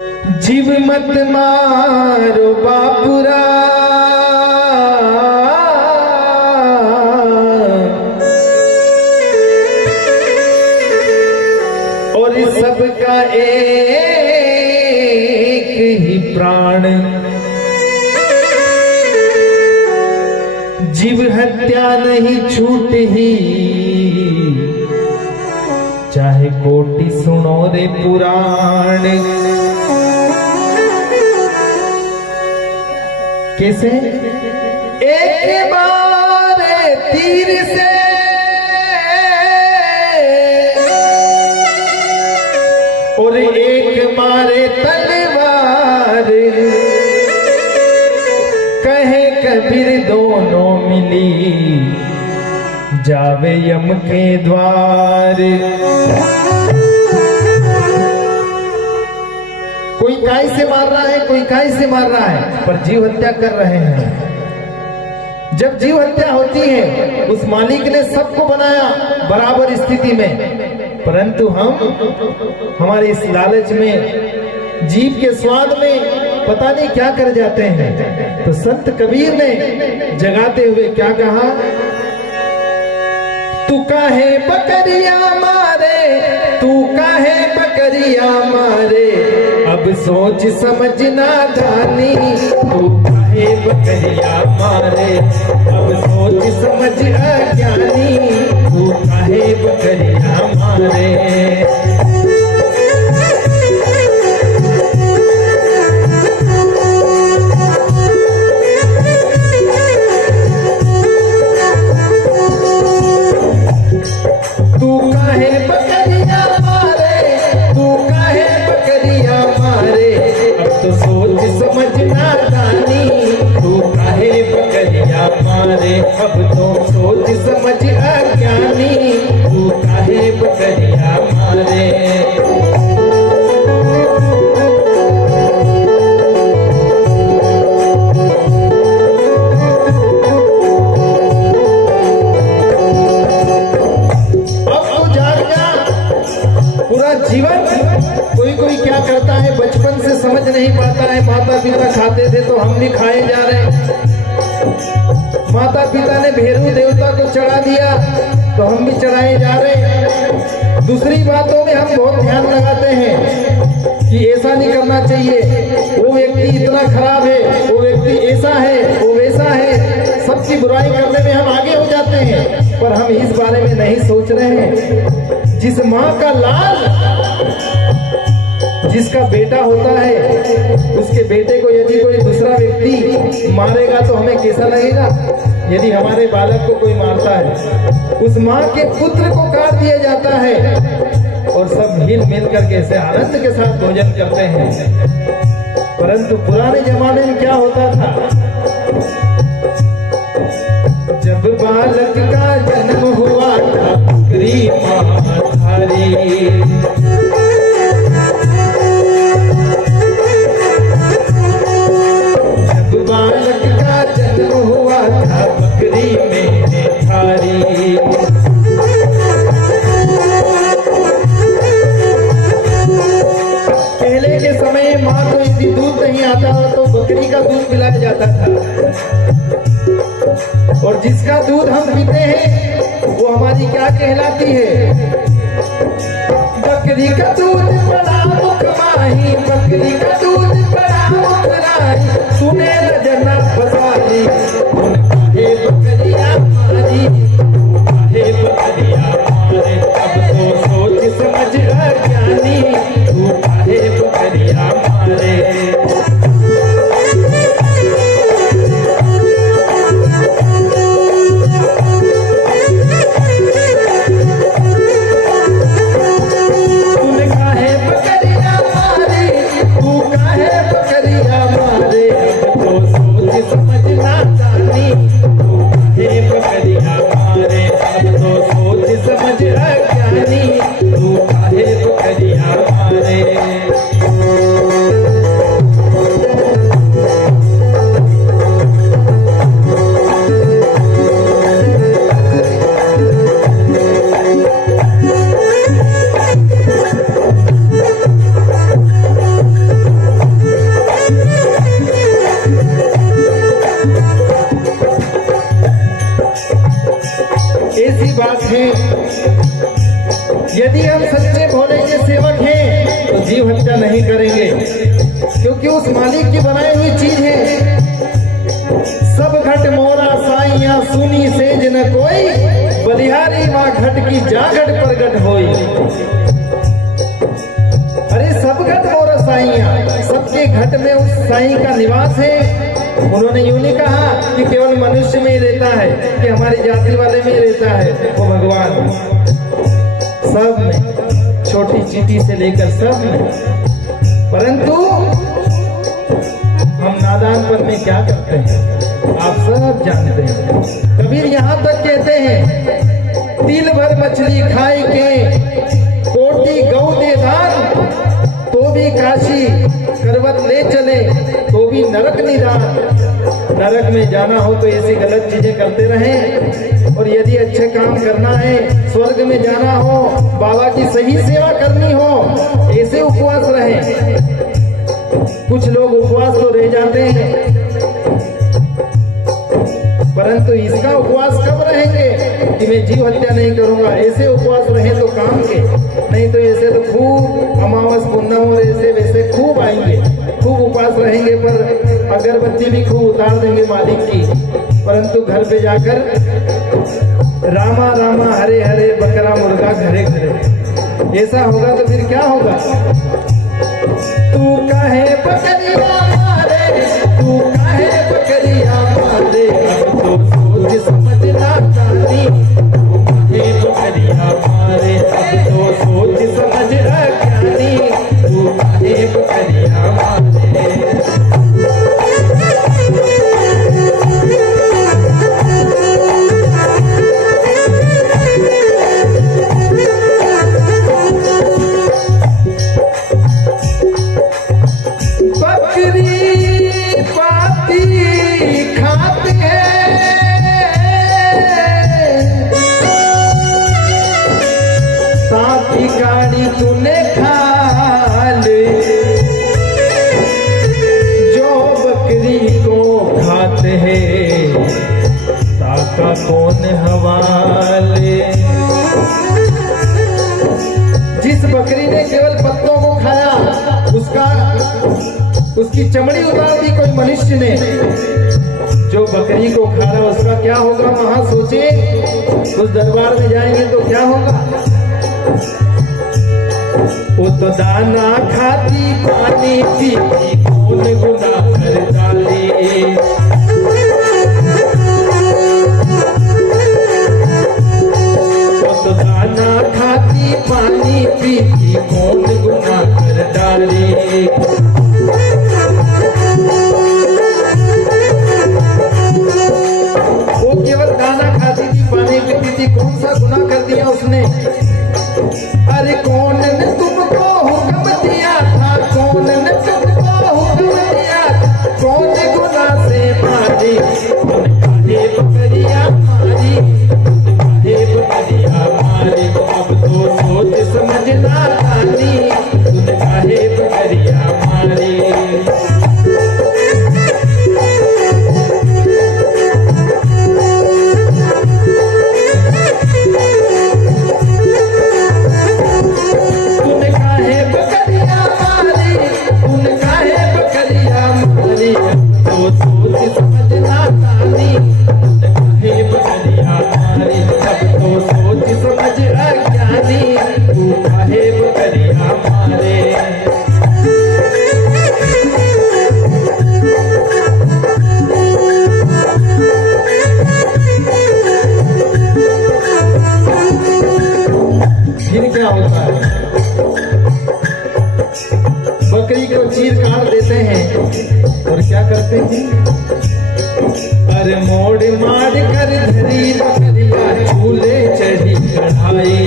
जीव मत मारो बापुरा, और सबका एक ही प्राण। जीव हत्या नहीं छूट ही, चाहे कोटि सुनो रे पुराण। कैसे? एक बार तीर से और एक मारे तलवार, कहे कबीर दोनों मिली जावे यम के द्वार। कोई काय से मार रहा है, कोई काय से मार रहा है, पर जीव हत्या कर रहे हैं। जब जीव हत्या होती है, उस मालिक ने सबको बनाया बराबर स्थिति में, परंतु हम हमारे इस लालच में, जीव के स्वाद में पता नहीं क्या कर जाते हैं। तो संत कबीर ने जगाते हुए क्या कहा? तू काहे बकरिया मारे, तू काहे बकरिया मारे, अब सोच समझना धानी। तू काहे बकरिया मारे, अब सोच समझ अज्ञानी। तू काहे बकरिया मारे। तू काहे बकरिया मारे, तू काहे बकरिया मारे, अब तो सोच समझना दानी। तू काहे बकरिया मारे, अब तो सोच समझ अज्ञानी। तू काहे बकरिया मारे। जीवन कोई कोई क्या करता है, बचपन से समझ नहीं पाता है। माता पिता खाते थे तो हम भी खाए जा रहे हैं। माता पिता ने भेरू देवता को चढ़ा दिया तो हम भी चढ़ाए जा रहे हैं। दूसरी बातों में हम बहुत ध्यान लगाते हैं कि ऐसा नहीं करना चाहिए, वो व्यक्ति इतना खराब है, वो व्यक्ति ऐसा है, वो वैसा है। सबकी बुराई करने में हम आगे हो जाते हैं, पर हम इस बारे में नहीं सोच रहे हैं। जिस माँ का लाल जिसका बेटा होता है, उसके बेटे को यदि कोई दूसरा व्यक्ति मारेगा तो हमें कैसा लगेगा? यदि हमारे बालक को कोई मारता है, उस माँ के पुत्र को काट दिया जाता है और सब हिल मिल कर कैसे आनंद के साथ भोजन करते हैं। परंतु पुराने जमाने में क्या होता था? जब बालक का जन्म हुआ था, बकरी माँ थारी। जब बालक का जन्म हुआ था, बकरी में थारी। पहले के समय माँ को यदि दूध नहीं आता तो बकरी का दूध पिलाया जाता था, और जिसका दूध हम पीते हैं वो हमारी क्या कहलाती है? बकरी का दूध बड़ा मुख माही, बकरी का दूध बड़ा मुख राही, सुने न जना फसाली। हे बकरिया मारी, हे बकरिया मारे, अब तो सोच समझ अज्ञानी। तू काहे बकरिया मारे। समझना जानी, तू काहे बकरिया मारे। यदि हम सच्चे भोले के सेवक हैं तो जीव हत्या नहीं करेंगे, क्योंकि उस मालिक की बनाई हुई चीज है। सब घट मोरा साइया सुनी सेज न कोई, बलिहारी माँ घट की जागट प्रगट होई। अरे सब घट मोरा साइया, सबके घट में उस साई का निवास है। उन्होंने यूं नहीं कहा कि केवल मनुष्य में ही रहता है, कि हमारी जाति वाले में ही रहता है, वो भगवान सब में, छोटी चींटी से लेकर सब में। परंतु हम नादानपन में क्या करते हैं आप सब जानते हैं। कबीर यहाँ तक कहते हैं, तिल भर मछली खाई के कोटि गौ दे दान, तो भी काशी करवत ले चले तो भी नरक निदान। नरक में जाना हो तो ऐसी गलत चीजें करते रहें, और यदि अच्छे काम करना है, स्वर्ग में जाना हो, बाबा की सही सेवा करनी हो, ऐसे उपवास रहें। कुछ लोग उपवास तो रह जाते हैं, परंतु इसका उपवास कब रहेंगे कि मैं जीव हत्या नहीं करूंगा। ऐसे उपवास रहे तो काम के, नहीं तो ऐसे तो खूब अमावस पुन्नम और ऐसे वैसे खूब आएंगे, खूब उपवास रहेंगे, पर अगरबत्ती भी खूब उतार देंगे मालिक की, परंतु घर पे जाकर रामा रामा हरे हरे बकरा मुर्गा घरे घरे। ऐसा होगा तो फिर क्या होगा। तू काहे बकरिया मारे, तू काहे बकरिया मारे, अब तो सोच समझना जानी। तू काहे बकरिया मारे, अब तो सोच समझना जानी। तू काहे बकरिया मारे। तूने खा ले जो बकरी को खाते हैं, ताका कौन हवाले। जिस बकरी ने केवल पत्तों को खाया, उसकी चमड़ी उतार दी कोई मनुष्य ने, जो बकरी को खा रहा उसका क्या होगा वहां सोचे। उस दरबार में जाएंगे तो क्या होगा। वो तो दाना खाती पानी पीती कौन गुनाह कर डाले। वो तो दाना खाती पानी पीती कौन गुनाह कर डाले। वो केवल दाना खाती थी, पानी पीती थी, कौन सा गुनाह कर दिया उसने। अरे कौन ने तुमको हुक्म दिया था, कौन ने तुमको हुक्म दिया था, कौन गुनाह से मारी। काहे बकरिया मारी, काहे बकरिया मारी, अब तो सोच समझना जानी। तूने काहे बकरिया मारी। बकरी को चीर काट देते हैं और क्या करते हैं। अरे मोड़ मार कर धरी बकरिया, झूले चढ़ी चढ़ाई।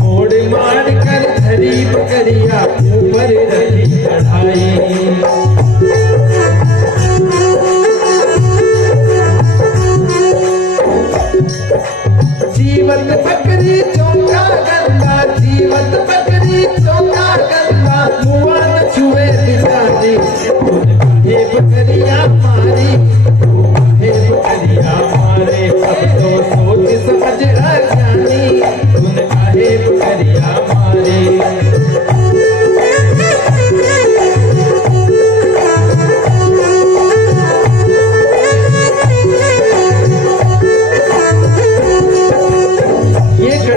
मोड़ मार कर धरी बकरिया, ऊपर रही चढ़ाई। जीवत बकरी चौका गंदा, जीवत बकरी चौका गंदा, मुआ न छुए बिचारी। तूने काहे बकरिया मारी, तू काहे बकरिया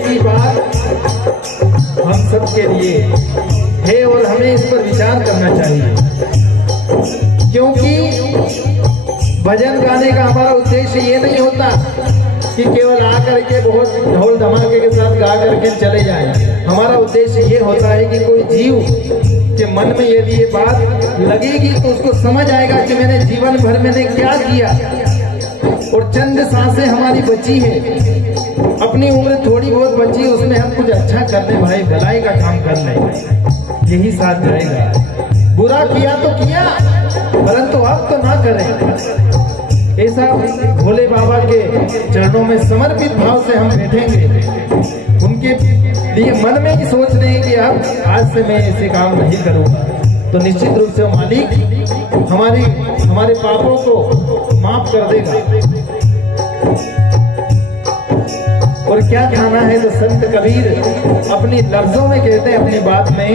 सच्ची बात हम सब के लिए है और हमें इस पर विचार करना चाहिए, क्योंकि भजन गाने का हमारा उद्देश्य ये नहीं होता कि केवल आकर के बहुत ढोल धमाके के साथ गा करके चले जाएं। हमारा उद्देश्य ये होता है कि कोई जीव के मन में यदि ये बात लगेगी तो उसको समझ आएगा कि मैंने जीवन भर मैंने क्या किया और चंद सांसें हमारी बची है, अपनी उम्र थोड़ी बहुत बची, उसमें हम कुछ अच्छा कर लें भाई, भलाई का काम कर लें, यही साथ जाएगा। बुरा किया तो किया, परंतु अब तो ना करें। ऐसा भोले बाबा के चरणों में समर्पित भाव से हम बैठेंगे, उनके लिए मन में ही सोच रहे हैं कि अब आज से मैं ऐसे काम नहीं करूंगा, तो निश्चित रूप से मालिक हमारे पापों को माफ कर देगा। और क्या खाना है तो संत कबीर अपनी लफ्जों में कहते हैं अपनी बात में,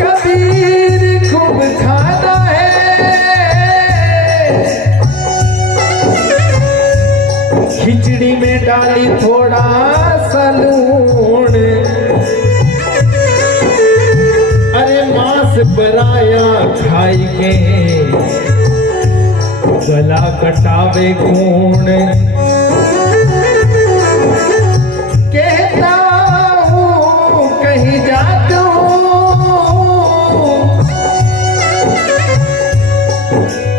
कबीर खूब खाना है, खिचड़ी में डाली थोड़ा सा लूण, अरे मांस बनाया खाई के गला कटावे कौन, कहता हूँ कहीं जाता हूँ,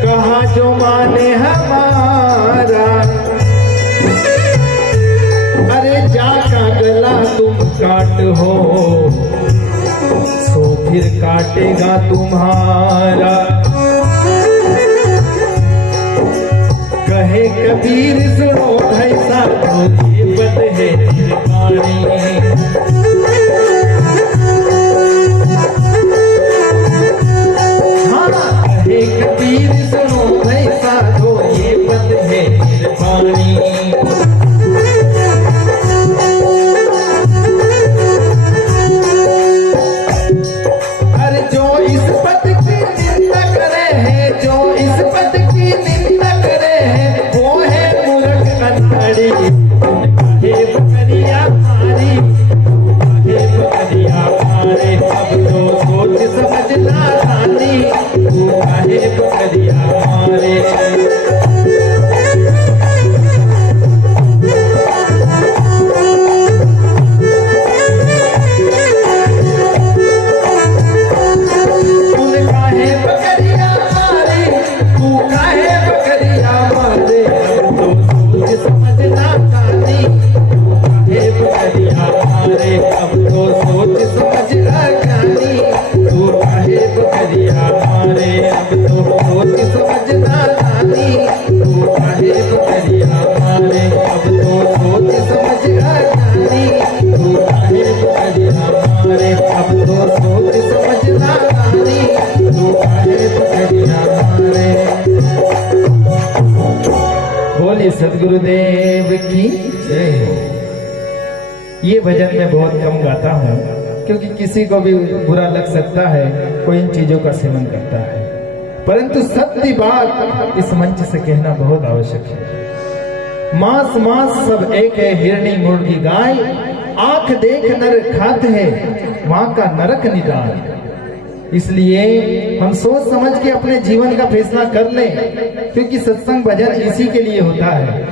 कहा जो माने हमारा, अरे जाका गला तुम काट हो सो फिर काटेगा तुम्हारा। कहे कबीर सुनो भाई साधो ये बद है निर्वाणी, हाँ कहे कबीर सुनो भाई साधो ये बद है निर्वाणी। अरे जो इस पद की निंदा करे है, जो इस पद की निंदा करे है, वो है मूर्ख अनाड़ी। काहे बकरिया मारी, काहे बकरिया मारे, अब तो सोच समझना रानी, तू काहे बकरिया मारे। बोले सदगुरुदेव की जय हो। ये भजन मैं बहुत कम गाता हूँ, क्योंकि किसी को भी बुरा लग सकता है, कोई इन चीजों का सेवन करता है, परंतु सत्य बात इस मंच से कहना बहुत आवश्यक है। मांस मांस सब एक है, हिरणी मुर्गी गाय, आंख देख नर खाते हैं, वहां का नरक निदान। इसलिए हम सोच समझ के अपने जीवन का फैसला कर लें, क्योंकि सत्संग भजन इसी के लिए होता है।